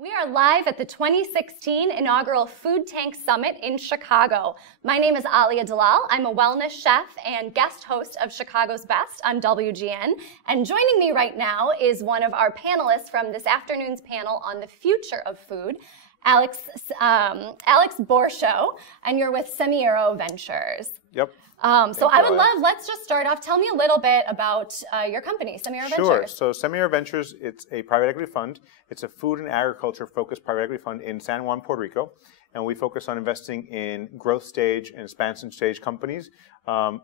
We are live at the 2016 inaugural Food Tank Summit in Chicago. My name is Alia Dalal. I'm a wellness chef and guest host of Chicago's Best on WGN. And joining me right now is one of our panelists from this afternoon's panel on the future of food, Alex Borschow, and you're with Semillero Ventures. Yep. So I would love, let's just start off. Tell me a little bit about your company, Semillero Ventures. Sure. So Semillero Ventures, it's a private equity fund. It's a food and agriculture focused private equity fund in San Juan, Puerto Rico. And we focus on investing in growth stage and expansion stage companies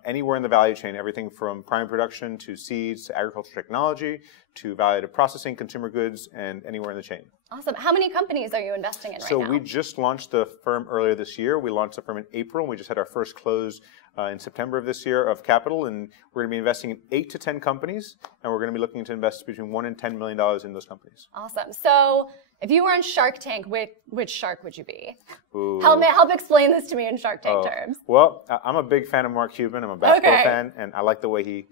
anywhere in the value chain, everything from primary production to seeds to agricultural technology to value-added processing, consumer goods, and anywhere in the chain. Awesome. How many companies are you investing in right now? So we just launched the firm earlier this year. We launched the firm in April, and we just had our first close in September of this year of capital, and we're going to be investing in 8 to 10 companies, and we're going to be looking to invest between $1 and $10 million in those companies. Awesome. So if you were on Shark Tank, which shark would you be? Ooh. Help explain this to me in Shark Tank terms. Well, I'm a big fan of Mark Cuban. I'm a basketball fan, and I like the way he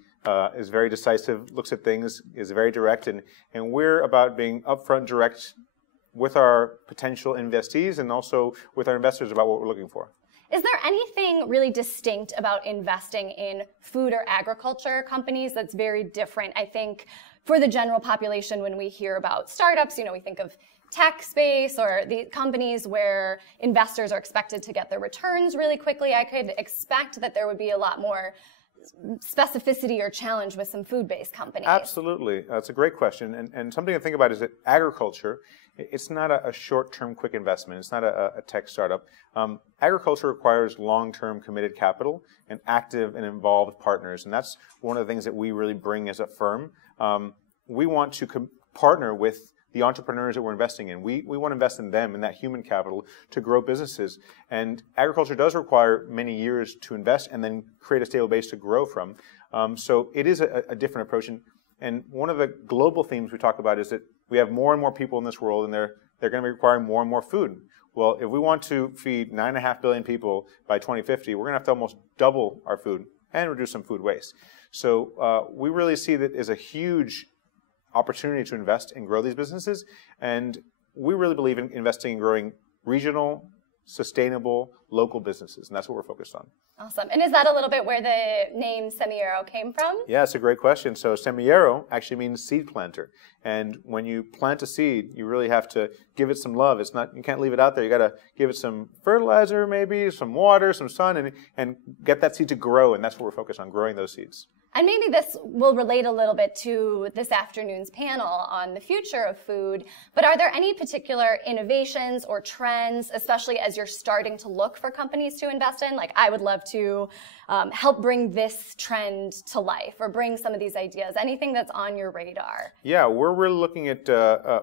is very decisive, looks at things, is very direct, and we're about being upfront, direct with our potential investees and also with our investors about what we're looking for. Is there anything really distinct about investing in food or agriculture companies that's very different? I think for the general population, when we hear about startups, we think of tech space or the companies where investors are expected to get their returns really quickly. I could expect that there would be a lot more specificity or challenge with some food-based companies. Absolutely. That's a great question. And something to think about is that agriculture, it's not a short-term quick investment. It's not a tech startup. Agriculture requires long-term committed capital and active and involved partners. And that's one of the things that we really bring as a firm. We want to partner with the entrepreneurs that we're investing in. We want to invest in them, in that human capital, to grow businesses. And agriculture does require many years to invest and then create a stable base to grow from. So it is a different approach. And one of the global themes we talk about is that we have more and more people in this world, and they're going to be requiring more and more food. Well, if we want to feed 9.5 billion people by 2050, we're going to have to almost double our food and reduce some food waste. So we really see that as a huge opportunity to invest and grow these businesses, and we really believe in investing in growing regional, sustainable, local businesses, and that's what we're focused on. Awesome. And is that a little bit where the name Semillero came from? Yeah, it's a great question. So Semillero actually means seed planter, and when you plant a seed, you really have to give it some love. It's not, you can't leave it out there. You got to give it some fertilizer, maybe some water, some sun, and get that seed to grow, and that's what we're focused on, growing those seeds. And maybe this will relate a little bit to this afternoon's panel on the future of food, but are there any particular innovations or trends, especially as you're starting to look for companies to invest in? Like, I would love to help bring this trend to life or bring some of these ideas. Anything that's on your radar? Yeah, we're really looking at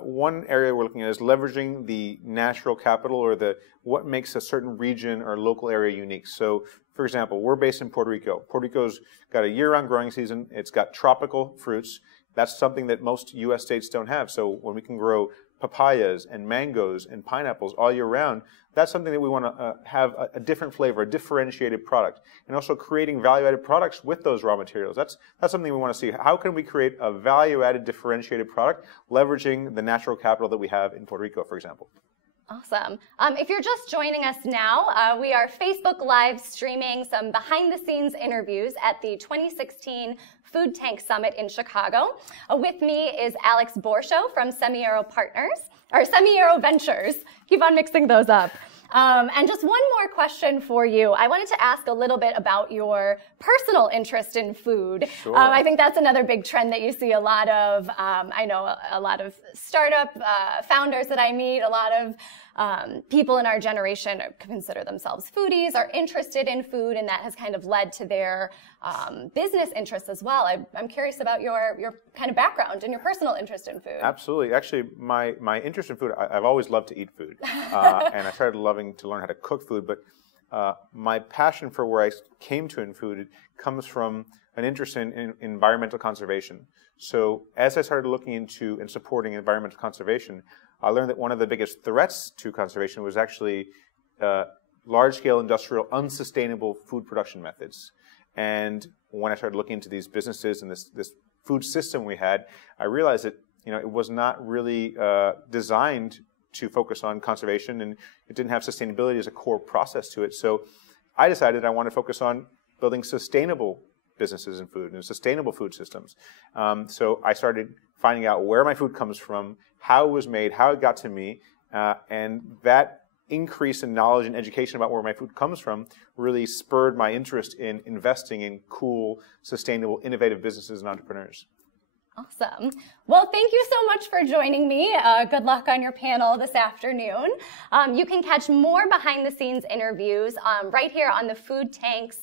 one area we're looking at is leveraging the natural capital or what makes a certain region or local area unique. So, for example, we're based in Puerto Rico. Puerto Rico's got a year-round growing season. It's got tropical fruits. That's something that most U.S. states don't have. So when we can grow papayas and mangoes and pineapples all year round, that's something that we want to have a different flavor, a differentiated product, and also creating value-added products with those raw materials. That's something we want to see. How can we create a value-added, differentiated product, leveraging the natural capital that we have in Puerto Rico, for example? Awesome. If you're just joining us now, we are Facebook Live streaming some behind-the-scenes interviews at the 2016 Food Tank Summit in Chicago. With me is Alex Borschow from Semillero Ventures. Keep on mixing those up. And just one more question for you. I wanted to ask a little bit about your personal interest in food. Sure. I think that's another big trend that you see a lot of. I know a lot of startup founders that I meet, a lot of people in our generation consider themselves foodies, are interested in food, and that has kind of led to their business interests as well. I'm curious about your kind of background and your personal interest in food. Absolutely. Actually, my interest in food, I've always loved to eat food. And I started loving to learn how to cook food, but my passion for where I came to in food comes from an interest in environmental conservation. So as I started looking into and supporting environmental conservation, I learned that one of the biggest threats to conservation was actually large-scale industrial, unsustainable food production methods. And when I started looking into these businesses and this food system we had, I realized that it was not really designed to focus on conservation, and it didn't have sustainability as a core process to it. So I decided I wanted to focus on building sustainable businesses in food and sustainable food systems. So I started finding out where my food comes from, how it was made, how it got to me, and that increase in knowledge and education about where my food comes from really spurred my interest in investing in cool, sustainable, innovative businesses and entrepreneurs. Awesome. Well, thank you so much for joining me. Good luck on your panel this afternoon. You can catch more behind-the-scenes interviews right here on the Food Tanks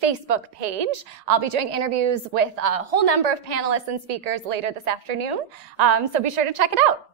Facebook page. I'll be doing interviews with a whole number of panelists and speakers later this afternoon, so be sure to check it out.